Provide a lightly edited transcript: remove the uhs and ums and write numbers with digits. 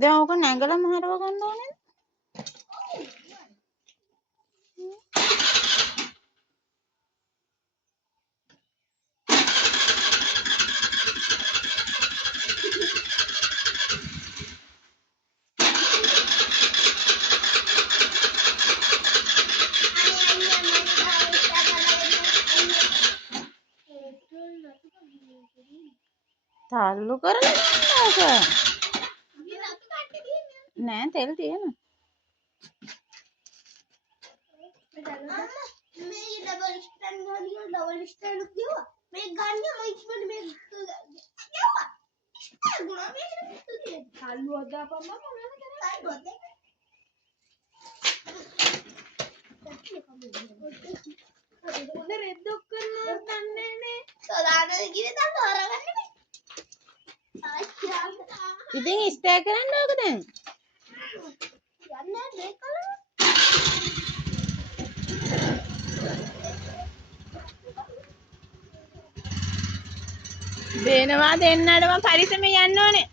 දැන් ඕක නැගලම හරව ගන්න ඕනේ. තාල්ලු කරලා ගන්න ඕක. නෑ තෙල් තියෙනවා. මේ ඩබල් ස්ටෑන්ඩ් ගානිය ඩබල් ස්ටෑන්ඩ් කියවා මේ ගන්න මම ඉක්මනට මේ කියවා ගුණා මේ තාල්ලු අදාපම් මම මොනවද කරන්නේ තාල්ලු අදේ ඔන්න රෙද්දක් කරනවා නන්නේ සලාන කිරේ තාල්ලු හරගන්නේ ඉතින් ස්ටේ කරන්න ඕක දැන්. යන්නේ මේ කලර දෙනවා දෙන්නටම පරිස්සමෙන් යන්න ඕනේ.